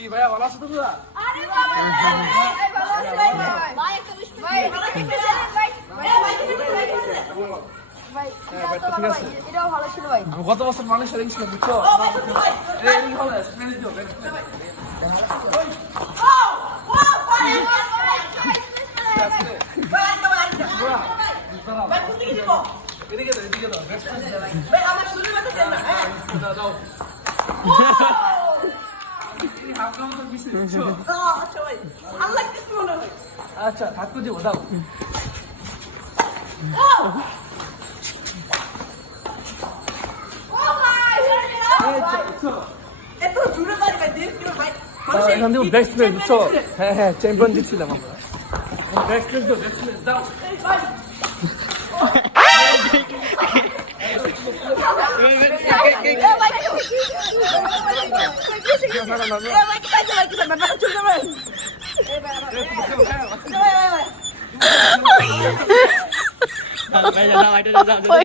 কি ভাইয়া ভালো আছো তোমরা? আরে বাবা ভালো আছি ভাই ভাই একটা দুষ্টু ভাই এটাও ভালো ছিল ভাই। আমি গত বছর মানুষের গেছিলাম বুঝছো? এই ভালো স্মেল দিও ভাই। এদিকে দাও ভাই আমার শুরু করতে দেন না হ্যাঁ দাও আচ্ছা থাকতে দিব দাও এখান থেকে ব্যাক স্পেস বুঝছো? হ্যাঁ হ্যাঁ চ্যাম্পিয়ন জিতছিলাম আমরা ব্যাক স্পেস দাও ভাই